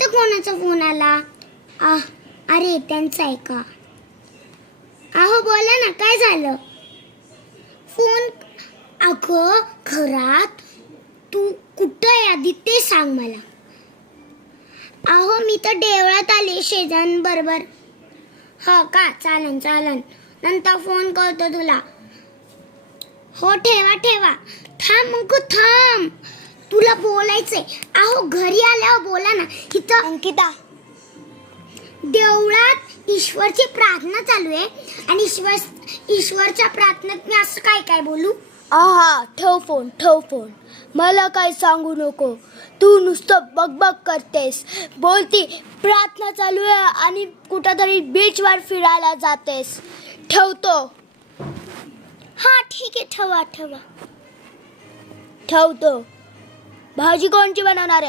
आत्ता कोणाचा फोन आला? अरे त्यांचा आहे का? अहो बोला ना, काय झालं? फोन अगं घरात. तू कुठं आहे आधी ते सांग मला. अहो मी तर देवळात आले शेजाऱ्यांबरोबर. हो का? चालन चालन, नंतर फोन करतो तुला. हो ठेवा ठेवा. थांब मग थांब, तुला बोलायचंय. अहो घरी आल्यावर बोला ना. इथं अंकिता, देवळात ईश्वरची प्रार्थना चालू आहे आणि ईश्वरच्या प्रार्थनेत मी असं काय काय बोलू? आहा, ठेव फोन. मला काय सांगू नको. तू नुसतं बकबक करतेस. बोलती प्रार्थना चालू आहे आणि कुठंतरी बीचवर फिरायला जातेस. ठेवतो. हा ठीक आहे, ठेवा. ठेवतो. भाजी कोणची बनवणार आहे?